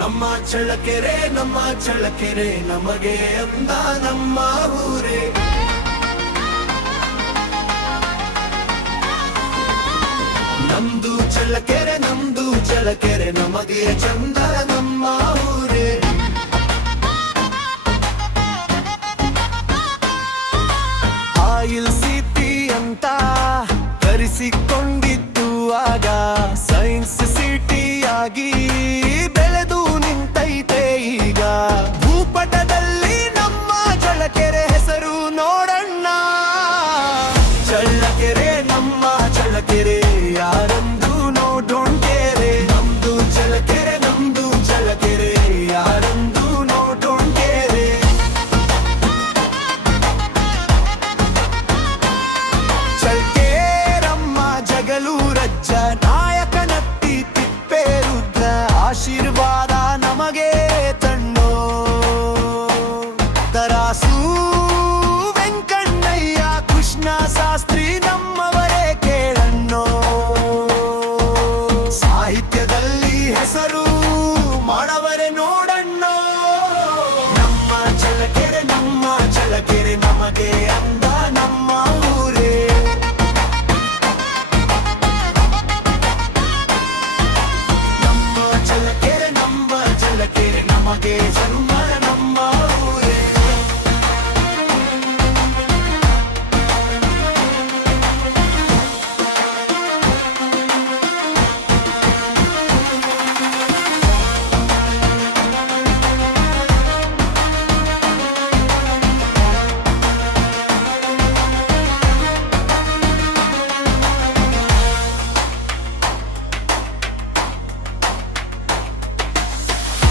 ನಮ್ಮ ಚಳ್ಳಕೆರೆ ನಮಗೆ ಅಂದ ನಮ್ಮ ಊರೇ. ನಮ್ದು ಚಳ್ಳಕೆರೆ ನಮಗೆ ಚಂದ ನಮ್ಮ ಊರೇ. ಆಯಿಲ್ ಸಿಟಿ ಅಂತ ಕರೆಸಿಕೊಂಡಿದ್ದು ಆಗ ಸೈನ್ಸ್ ಸಿಟಿಯಾಗಿ ಬೆಳೆದು ನಿಂತೈತೆ ಈಗ. ಭೂಪಟದಲ್ಲಿ ನಮ್ಮ ಚಳ್ಳಕೆರೆ ಹೆಸರು ನೋಡಣ್ಣ. ಚಳ್ಳಕೆರೆ ನಮ್ಮ ಚಳ್ಳಕೆರೆ ಯಾರಂದು ನೋಡೋಣ್ಕೆರೆ. ನಮ್ದು ಚಳ್ಳಕೆರೆ ಯಾರಂದು ನೋಡೋಣ್ಕೆರೆ. ಚಳ್ಳಕೆರಮ್ಮ ಜಗಲೂರಜ್ಜ ನಾಯಕನತ್ತಿ ತಿಪ್ಪೇರುದ್ರ ಆಶೀರ್ವಾದ ನಮಗೆ ತಣ್ಣೋ. ತರಾಸು ವೆಂಕಣ್ಣಯ್ಯ ಕೃಷ್ಣ ಶಾಸ್ತ್ರಿ ನಮ್ಮವರೇ ಕೇಳಣ್ಣೋ. ಸಾಹಿತ್ಯದಲ್ಲಿ ಹೆಸರು ಮಾಡವರೆ ನೋಡಣ್ಣೋ. ನಮ್ಮ ಚಳ್ಳಕೆರೆ ನಮಗೆ ಅಂದ ನಮ್ಮ ಊರೇ. ನಮ್ಮ ಚಳ್ಳಕೆರೆ ನಮಗೆ ಜನ್ಮ ನಮ್ಮ ಊರೇ.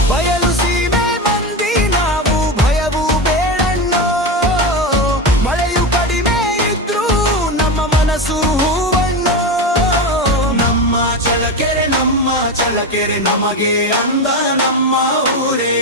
ಬಯಲು ಸೀಮೆ ಮಂದಿ ನಾವು ಭಯವು ಬೇಡಣ್ಣೋ. ಮಳೆಯು ಕಡಿಮೆ ಇದ್ರೂ ನಮ್ಮ ಮನಸ್ಸು ಹೂವಣ್ಣೋ. ನಮ್ಮ ಚಳ್ಳಕೆರೆ ನಮಗೆ ಅಂದ ನಮ್ಮ ಊರೇ.